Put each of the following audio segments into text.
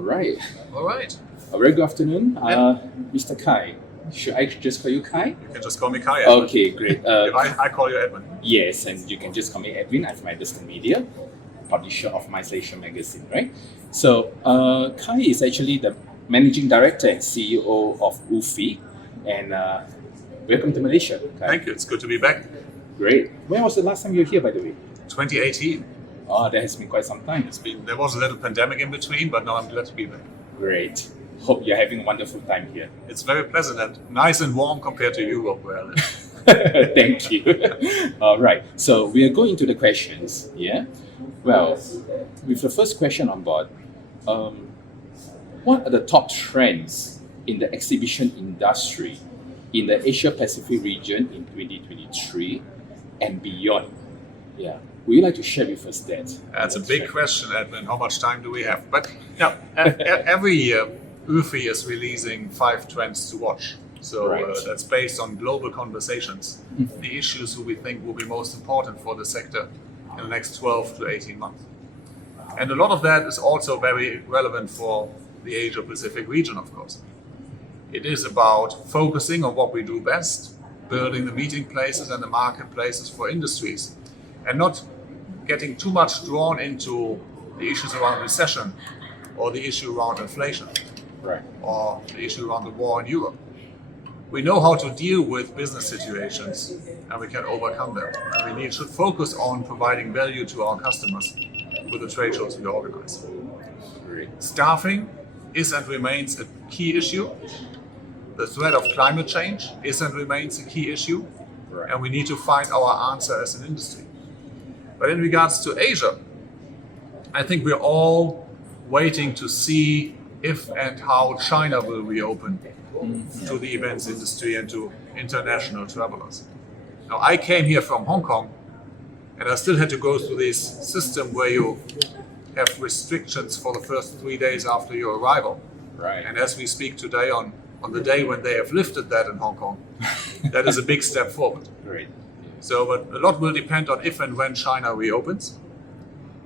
All right. All right. A very good afternoon, Mr. Kai. Should I just call you Kai? You can just call me Kai. Edwin. Okay, great. If I call you Edwin. Yes, and you can just call me Edwin. I'm from Adelston Media, publisher of MyCEB magazine, right? So, Kai is actually the managing director and CEO of UFI, and welcome to Malaysia, Kai. Thank you. It's good to be back. Great. When was the last time you were here, by the way? 2018. Oh, that has been quite some time. There was a little pandemic in between, but now I'm glad to be back. Great. Hope you're having a wonderful time here. It's very pleasant and nice and warm compared to Europe where I live. Thank you. All right. So we are going to the questions. Yeah. Well, with the first question on board, what are the top trends in the exhibition industry in the Asia Pacific region in 2023 and beyond? Yeah. Would you like to share with us that? That's a big question, Edwin. How much time do we have? But yeah, every year, UFI is releasing 5 trends to watch. So that's based on global conversations, the issues who we think will be most important for the sector in the next 12 to 18 months. And a lot of that is also very relevant for the Asia Pacific region, of course. It is about focusing on what we do best, building the meeting places and the marketplaces for industries, and not getting too much drawn into the issues around recession or the issue around inflation or the issue around the war in Europe. We know how to deal with business situations and we can overcome them. And we should focus on providing value to our customers with the trade shows we organize. Staffing is and remains a key issue. The threat of climate change is and remains a key issue. And we need to find our answer as an industry. But in regards to Asia, I think we're all waiting to see if and how China will reopen to the events industry and to international travelers. Now, I came here from Hong Kong, and I still had to go through this system where you have restrictions for the first 3 days after your arrival. And as we speak today, on the day when they have lifted that in Hong Kong, that is a big step forward. So, but a lot will depend on if and when China reopens.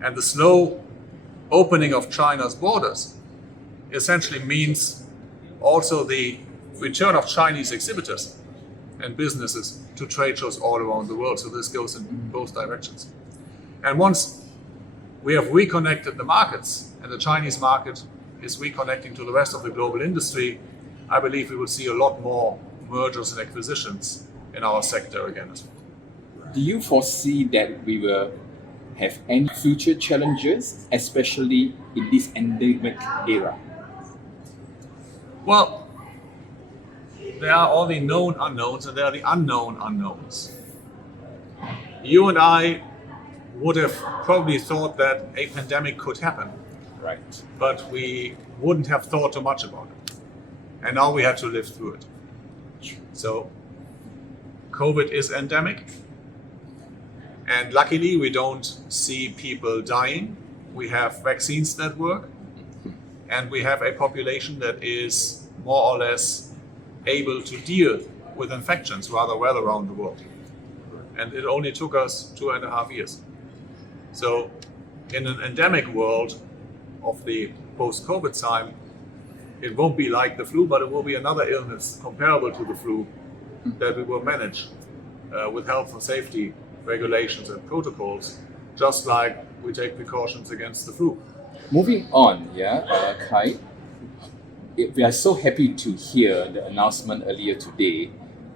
And the slow opening of China's borders essentially means also the return of Chinese exhibitors and businesses to trade shows all around the world. So this goes in both directions. And once we have reconnected the markets and the Chinese market is reconnecting to the rest of the global industry, I believe we will see a lot more mergers and acquisitions in our sector again as well. Do you foresee that we will have any future challenges, especially in this endemic era? Well, there are all the known unknowns and there are the unknown unknowns. You and I would have probably thought that a pandemic could happen, but we wouldn't have thought too much about it. And now we had to live through it. So, COVID is endemic. And luckily, we don't see people dying. We have vaccines that work. And we have a population that is more or less able to deal with infections rather well around the world. And it only took us 2.5 years. So in an endemic world of the post-COVID time, it won't be like the flu, but it will be another illness comparable to the flu that we will manage with health and safety regulations and protocols, just like we take precautions against the flu. Moving on, Kai, we are so happy to hear the announcement earlier today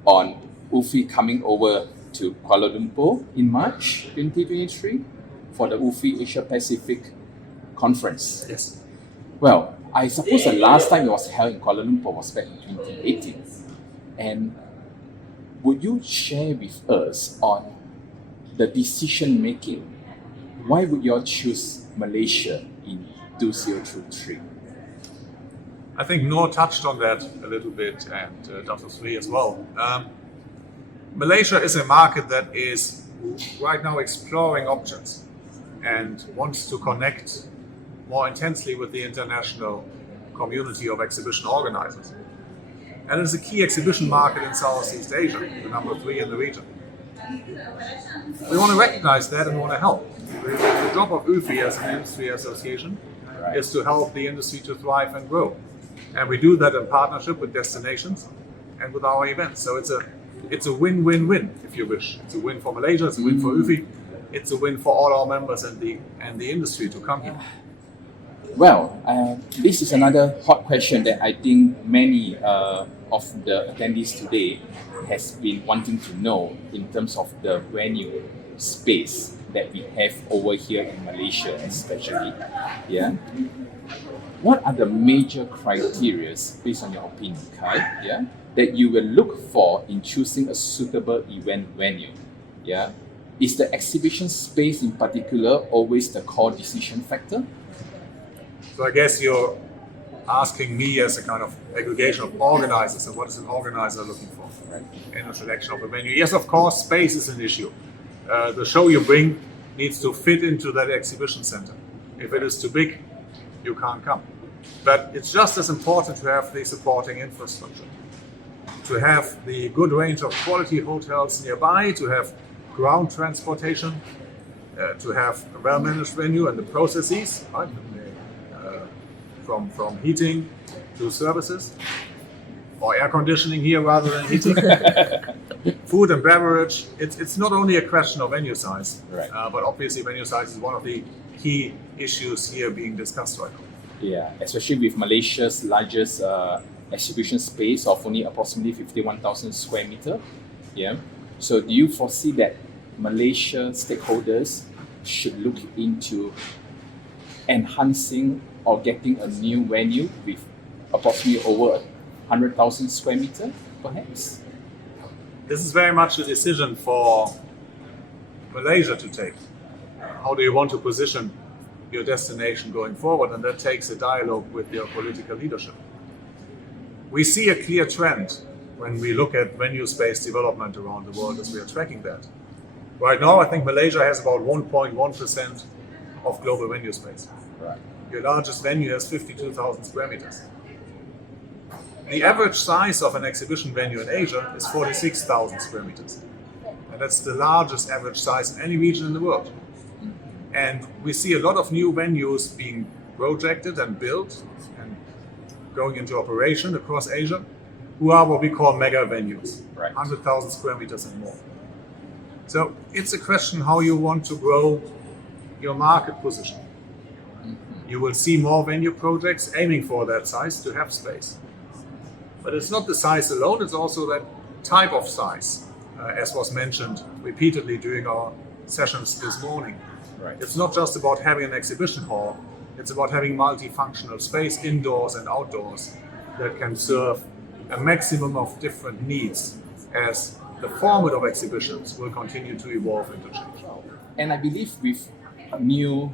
on UFI coming over to Kuala Lumpur in March 2023 for the UFI Asia Pacific Conference. Yes. Well, I suppose the last time it was held in Kuala Lumpur was back in 2018. And would you share with us on the decision making? Why would you all choose Malaysia in 2023? I think Noor touched on that a little bit, and Dato as well. Malaysia is a market that is right now exploring options and wants to connect more intensely with the international community of exhibition organizers. And it's a key exhibition market in Southeast Asia, the number 3 in the region. We want to recognize that and want to help. The job of UFI as an industry association is to help the industry to thrive and grow. And we do that in partnership with destinations and with our events. So it's a win-win-win, if you wish. It's a win for Malaysia, it's a win for UFI, it's a win for all our members and the industry to come here. Well, this is another hot question that I think many of the attendees today has been wanting to know in terms of the venue space that we have over here in Malaysia especially. Yeah. What are the major criteria, based on your opinion, Kai, that you will look for in choosing a suitable event venue? Yeah. Is the exhibition space in particular always the core decision factor? So I guess you're asking me as a kind of aggregation of organizers, and what is an organizer looking for in the selection of a venue? Yes, of course, space is an issue. The show you bring needs to fit into that exhibition center. If it is too big, you can't come. But it's just as important to have the supporting infrastructure, to have the good range of quality hotels nearby, to have ground transportation, to have a well-managed venue and the processes, right? From heating to services, or air conditioning here rather than heating. Food and beverage. It's not only a question of venue size, but obviously venue size is one of the key issues here being discussed right now. Yeah, especially with Malaysia's largest exhibition space of only approximately 51,000 square meter. Yeah. So do you foresee that Malaysia stakeholders should look into enhancing or getting a new venue with approximately over 100,000 square meter, perhaps? This is very much a decision for Malaysia to take. How do you want to position your destination going forward? And that takes a dialogue with your political leadership. We see a clear trend when we look at venue space development around the world as we are tracking that. Right now, I think Malaysia has about 1.1% of global venue space. Right. Your largest venue has 52,000 square meters. The average size of an exhibition venue in Asia is 46,000 square meters. And that's the largest average size in any region in the world. And we see a lot of new venues being projected and built and going into operation across Asia, who are what we call mega venues, 100,000 square meters and more. So it's a question how you want to grow your market position. You will see more venue projects aiming for that size to have space. But it's not the size alone, it's also that type of size, as was mentioned repeatedly during our sessions this morning. It's not just about having an exhibition hall, it's about having multifunctional space indoors and outdoors that can serve a maximum of different needs as the format of exhibitions will continue to evolve and to change. And I believe with new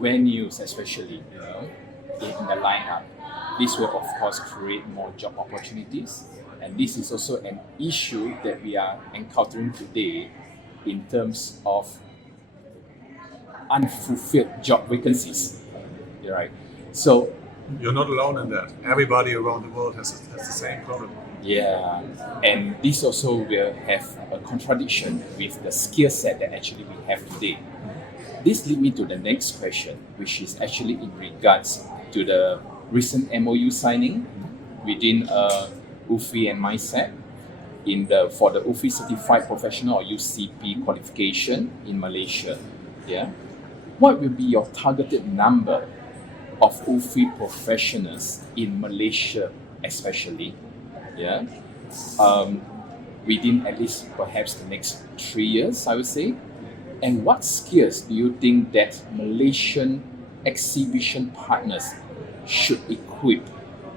venues especially, in the lineup, this will of course create more job opportunities, and this is also an issue that we are encountering today in terms of unfulfilled job vacancies. Right. So you're not alone in that. Everybody around the world has the same problem. Yeah, and this also will have a contradiction with the skill set that actually we have today. This leads me to the next question, which is actually in regards to the recent MOU signing within UFI and MyCEB for the UFI Certified Professional or UCP qualification in Malaysia. Yeah, what will be your targeted number of UFI professionals in Malaysia, especially? Yeah, within at least perhaps the next 3 years, I would say. And what skills do you think that Malaysian exhibition partners should equip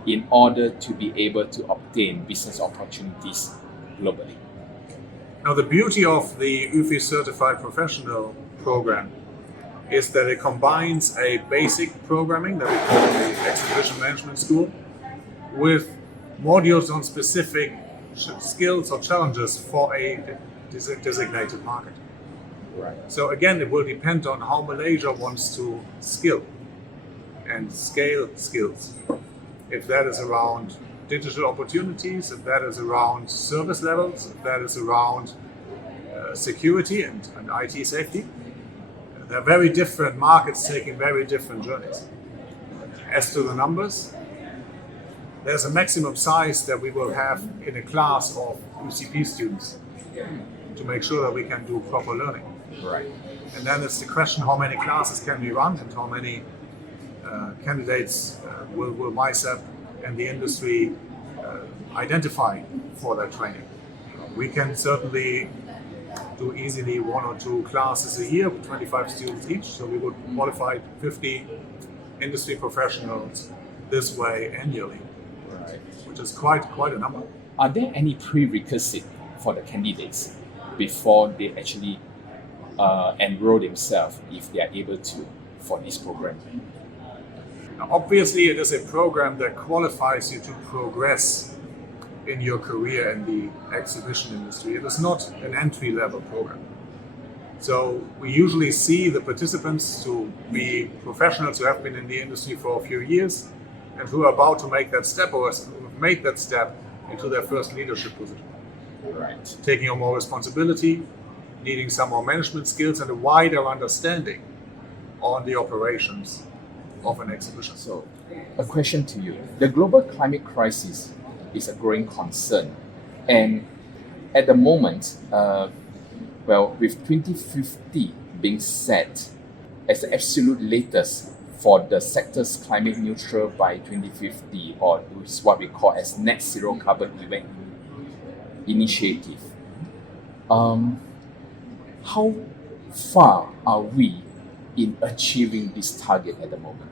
in order to be able to obtain business opportunities globally? Now, the beauty of the UFI Certified Professional program is that it combines a basic programming that we call the Exhibition Management School with modules on specific skills or challenges for a designated market. Right. So again, it will depend on how Malaysia wants to skill and scale skills. If that is around digital opportunities, if that is around service levels, if that is around security and IT safety, they're very different markets taking very different journeys. As to the numbers, there's a maximum size that we will have in a class of UCP students to make sure that we can do proper learning. Right. And then it's the question how many classes can we run and how many candidates will MyCEB and the industry identify for that training. We can certainly do easily 1 or 2 classes a year with 25 students each, so we would qualify 50 industry professionals this way annually, Right. which is quite a number. Are there any prerequisites for the candidates before they actually enroll themselves, if they are able to, for this program? Now, obviously, it is a program that qualifies you to progress in your career in the exhibition industry. It is not an entry-level program. So we usually see the participants to be professionals who have been in the industry for a few years and who are about to make that step or have made that step into their first leadership position. Right. Taking on more responsibility, needing some more management skills and a wider understanding on the operations of an exhibition. So, a question to you. The global climate crisis is a growing concern. And at the moment, with 2050 being set as the absolute latest for the sector's climate neutral by 2050, or what we call as net zero carbon event initiative, how far are we in achieving this target at the moment?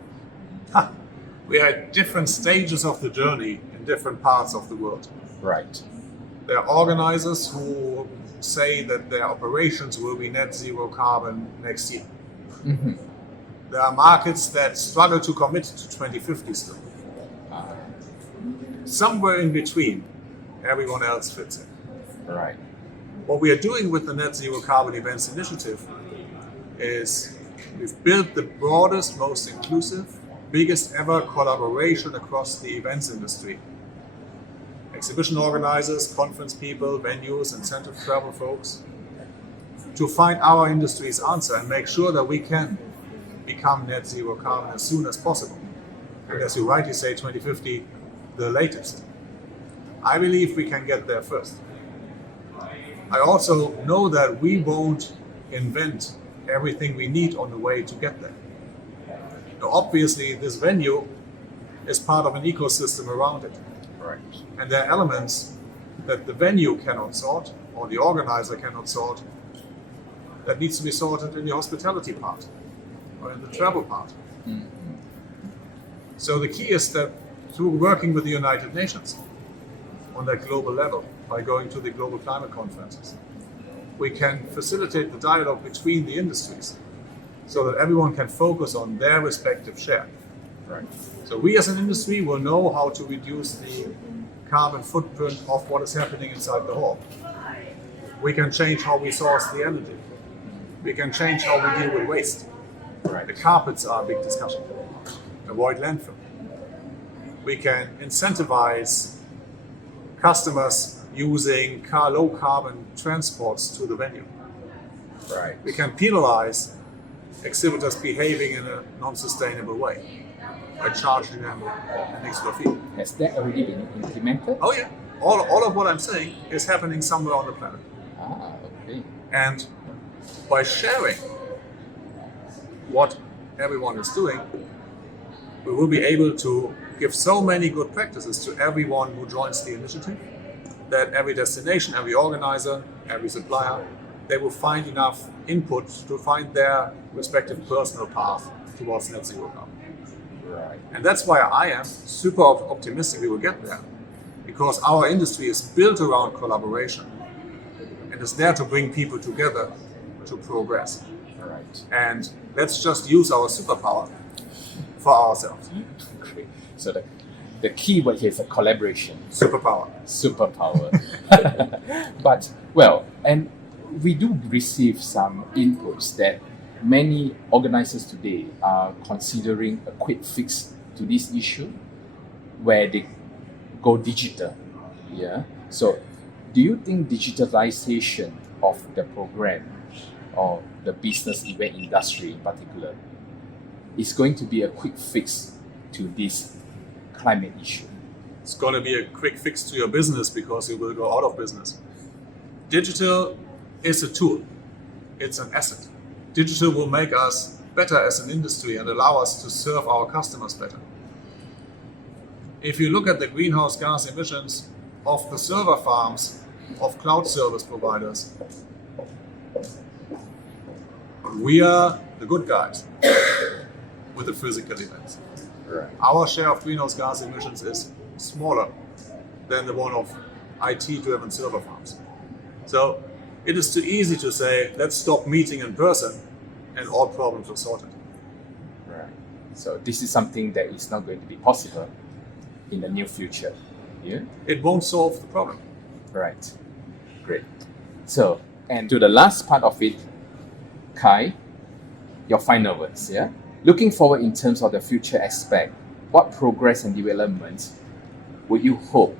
We are at different stages of the journey in different parts of the world. Right. There are organizers who say that their operations will be net zero carbon next year. Mm-hmm. There are markets that struggle to commit to 2050 still. Somewhere in between, everyone else fits in. Right. What we are doing with the Net Zero Carbon Events Initiative is we've built the broadest, most inclusive, biggest ever collaboration across the events industry. Exhibition organizers, conference people, venues, incentive travel folks, to find our industry's answer and make sure that we can become net zero carbon as soon as possible. And as you rightly say, 2050, the latest. I believe we can get there first. I also know that we won't invent everything we need on the way to get there. Now, obviously, this venue is part of an ecosystem around it. Right. And there are elements that the venue cannot sort or the organizer cannot sort that needs to be sorted in the hospitality part or in the travel part. Mm-hmm. So the key is that through working with the United Nations on that global level, by going to the global climate conferences, we can facilitate the dialogue between the industries so that everyone can focus on their respective share. Right. So we as an industry will know how to reduce the carbon footprint of what is happening inside the hall. We can change how we source the energy. We can change how we deal with waste. Right. The carpets are a big discussion. Avoid landfill. We can incentivize customers using low carbon transports to the venue. Right. We can penalize exhibitors behaving in a non-sustainable way by charging them an extra fee. Has that already been implemented? Oh yeah, all of what I'm saying is happening somewhere on the planet. Ah, okay. And by sharing what everyone is doing, we will be able to give so many good practices to everyone who joins the initiative that every destination, every organizer, every supplier, they will find enough input to find their respective personal path towards net zero carbon. Right. And that's why I am super optimistic we will get there, because our industry is built around collaboration and is there to bring people together to progress. Right. And let's just use our superpower for ourselves. Great. So the key word here is a collaboration. Superpower. Superpower. But, and we do receive some inputs that many organizers today are considering a quick fix to this issue where they go digital. Yeah. So do you think digitalization of the program or the business event industry in particular is going to be a quick fix to this climate issue? It's going to be a quick fix to your business because you will go out of business. Digital is a tool. It's an asset. Digital will make us better as an industry and allow us to serve our customers better. If you look at the greenhouse gas emissions of the server farms of cloud service providers, we are the good guys with the physical events. Right. Our share of greenhouse gas emissions is smaller than the one of IT-driven server farms. So it is too easy to say, let's stop meeting in person and all problems are sorted. Right. So this is something that is not going to be possible in the near future. Yeah? It won't solve the problem. Right. Great. So, and to the last part of it, Kai, your final words, yeah? Looking forward in terms of the future aspect, what progress and developments would you hope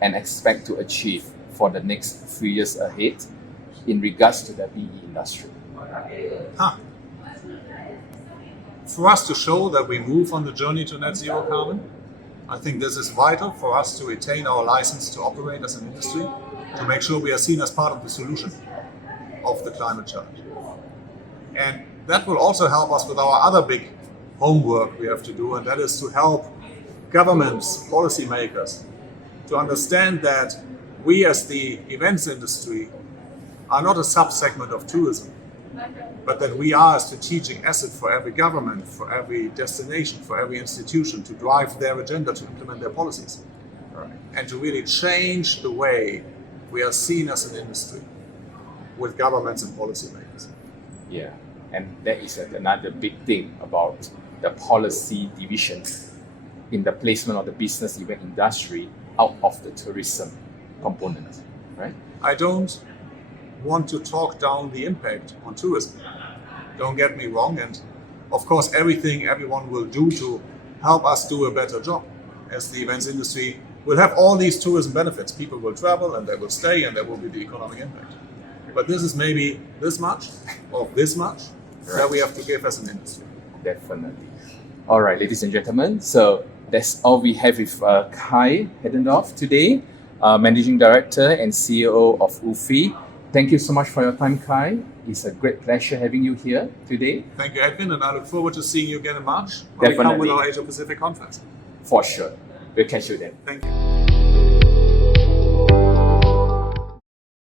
and expect to achieve for the next few years ahead in regards to the BE industry? For us to show that we move on the journey to net zero carbon, I think this is vital for us to retain our license to operate as an industry, to make sure we are seen as part of the solution of the climate challenge. And that will also help us with our other big homework we have to do, and that is to help governments, policymakers, to understand that we as the events industry are not a sub-segment of tourism, but that we are a strategic asset for every government, for every destination, for every institution to drive their agenda, to implement their policies, and to really change the way we are seen as an industry with governments and policymakers. Yeah, and that is another big thing about the policy division in the placement of the business event industry out of the tourism component, right? I don't want to talk down the impact on tourism. Don't get me wrong, and of course everything everyone will do to help us do a better job, as the events industry will have all these tourism benefits. People will travel and they will stay and there will be the economic impact. But this is maybe this much or this much that we have to give as an industry. Definitely. All right, ladies and gentlemen, so that's all we have with Kai Hattendorf today, Managing Director and CEO of UFI. Thank you so much for your time, Kai. It's a great pleasure having you here today. Thank you, Edwin, and I look forward to seeing you again in March when we come with our Asia Pacific conference. For sure. We'll catch you then. Thank you.